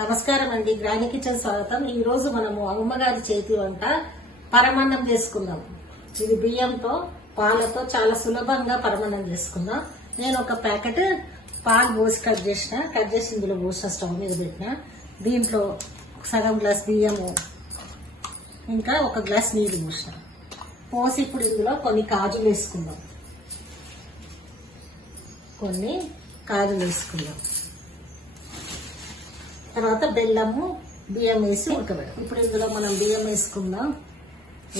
నమస్కారం అండి, గ్రాని కిచెన్ స్వాగతం. ఈ రోజు మనము అమ్మగారి చేతి వంట పరమాన్నం చేసుకుందాం. ఇది బియ్యంతో పాలతో చాలా సులభంగా పరమాన్నం చేసుకుందాం. నేను ఒక ప్యాకెట్ పాలు పోసి కట్ చేసి ఇందులో పోసిన స్టవ్ మీద పెట్టిన. దీంట్లో సగం గ్లాస్ బియ్యము ఇంకా ఒక గ్లాస్ నీళ్లు పోసి ఇప్పుడు ఇందులో కొన్ని కాజులు వేసుకుందాం. తర్వాత బెల్లము బియ్యం వేసి ఉడకబెడతాం. ఇప్పుడు ఇందులో మనం బియ్యం వేసుకుందాం.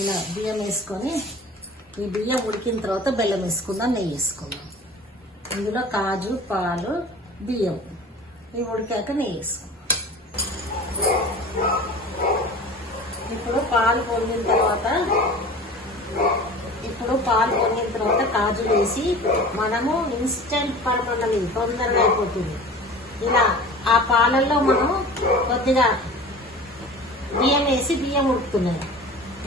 ఇలా బియ్యం వేసుకొని ఈ బియ్యం ఉడికిన తర్వాత బెల్లం వేసుకుందాం, నెయ్యి వేసుకుందాం. ఇందులో కాజు, పాలు, బియ్యం ఇవి ఉడికాక నెయ్యి వేసుకుందాం. ఇప్పుడు పాలు పొంగిన తర్వాత కాజు వేసి మనము ఇన్స్టెంట్ పరమాన్నం, ఇది తొందరగా అయిపోతుంది. ఇలా ఆ పాలల్లో మనం కొద్దిగా బియ్యం వేసి బియ్యం ఉడుకుతున్నాయి.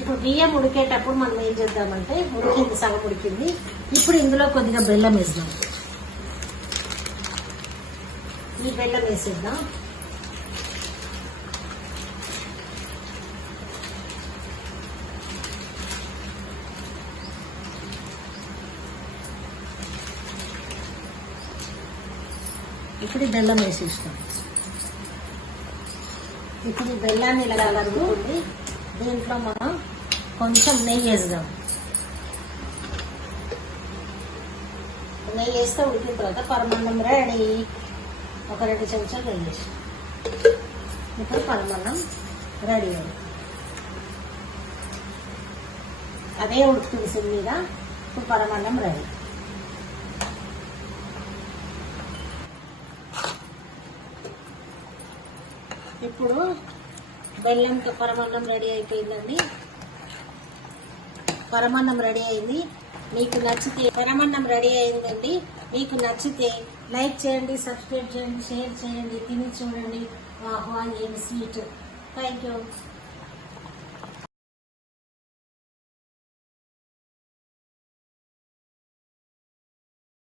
ఇప్పుడు బియ్యం ఉడికేటప్పుడు మనం ఏం చేద్దామంటే, ఉడికింది, సగం ఉడికింది. ఇప్పుడు ఇందులో కొద్దిగా బెల్లం వేద్దాం. ఈ బెల్లం వేసేద్దాం. ఇప్పుడు బెల్లం వేసేస్తాం. ఇప్పుడు ఈ బెల్లాన్ని ఇలా కలుపుతుంది. దీంట్లో మనం కొంచెం నెయ్యి వేద్దాం. నెయ్యి వేస్తే ఉడికిన తర్వాత పరమాన్నం రెడీ. ఒక 2 చెంచాలు నెయ్యి వేసి ఇప్పుడు పరమాన్నం రెడీ అయింది. అదే ఉడుకుతుంది సిమ్ మీద. ఇప్పుడు పరమాన్నం రెడీ. ఇప్పుడు బెల్లంతో పరమాన్నం రెడీ అయిపోయిందండి. పరమాన్నం రెడీ అయింది. మీకు నచ్చితే పరమాన్నం రెడీ అయిందండి. మీకు నచ్చితే లైక్ చేయండి, సబ్స్క్రైబ్ చేయండి, షేర్ చేయండి, తిని చూడండి. వాహ్ ఏం స్వీట్. Thank you.